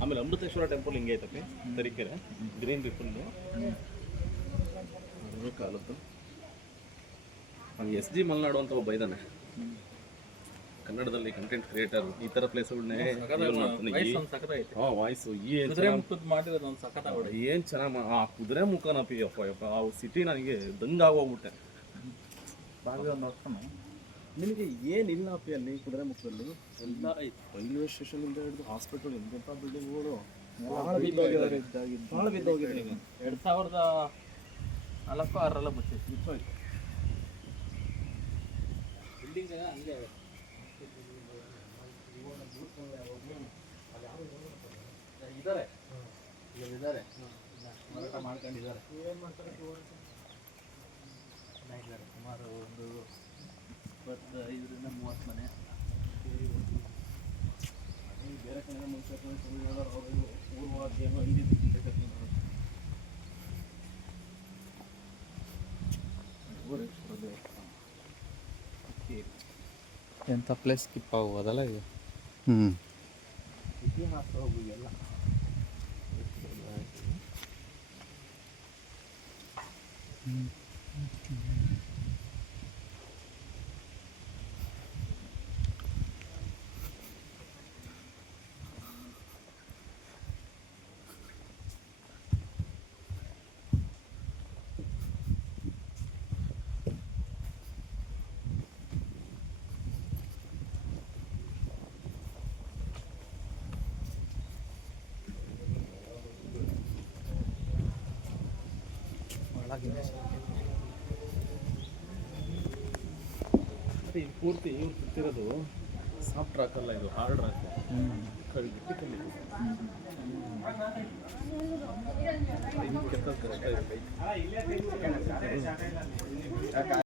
ಆಮೇಲೆ ಅಮೃತೇಶ್ವರ ಟೆಂಪಲ್ ಹಿಂಗೆ ಐತಪ್ಪಿ Tarikere greenery full ಕಾಲದ್ದು. ಎಸ್ ಜಿ ಮಲ್ನಾಡು ಅಂತ ಒಬ್ಬ ಇದ್ದಾನೆ ಕನ್ನಡದಲ್ಲಿ ಕಂಟೆಂಟ್ ಕ್ರಿಯೇಟರ್. ಈ ಥರ ಪ್ಲೇಸ್ಗಳನ್ನೇ ವಾಯ್ಸು ಏನು ಚೆನ್ನಾಗಿ ಆ ಕುದುರೆ ಮುಖನಪ್ಪಿ ಯಪ್ಪ ಆ ಸಿಟಿ ನನಗೆ ದಂಗಾಗೋಗ್ಬಿಟ್ಟೆ. ನಿನಗೆ ಏನಿಲ್ಲ ಅಪ್ಪಿ ಅಲ್ಲಿ ಕುದುರೆ ಮುಖದಲ್ಲಿ ಎಲ್ಲ ರೈಲ್ವೆ ಸ್ಟೇಷನಿಂದ ಹಿಡಿದು ಹಾಸ್ಪಿಟಲ್ ಎಂತೆಂಥ ಬಿಲ್ಡಿಂಗ್ಗಳು ಭಾಳ ಬಿದ್ದೋಗಿದ್ದಾರೆ. 2004 ಬಿಟ್ಟೋಯ್ತು ಬಿಲ್ಡಿಂಗ್ ಹಂಗೆ ಇದ್ದಾರೆ ಮಾರಾಟ ಮಾಡ್ಕೊಂಡಿದ್ದಾರೆ. ಏನು ಮಾಡ್ತಾರೆ ಸುಮಾರು ಒಂದು 25ರಿಂದ 30 ಮನೆ. ಬೇರೆ ಕಡೆ ಮನುಷ್ಯ ಊರ್ವಾದ್ಯೇನೋ ಹಿಂದಿ ಎಂಥ ಪ್ಲೇಸ್ ಸ್ಕಿಪ್ ಆಗೋದಲ್ಲ ಇದು. ಇತಿಹಾಸ ಹೋಗು ಎಲ್ಲ ಇದು ಪೂರ್ತಿ ಇವ್ರು ತಿರ್ತಿರೋದು ಸಾಫ್ಟ್ ರಾಕ್ ಅಲ್ಲ, ಇದು ಹಾರ್ಡ್ ರಾಕ್. ಗಟ್ಟಿ ಕಲ್ಲಿ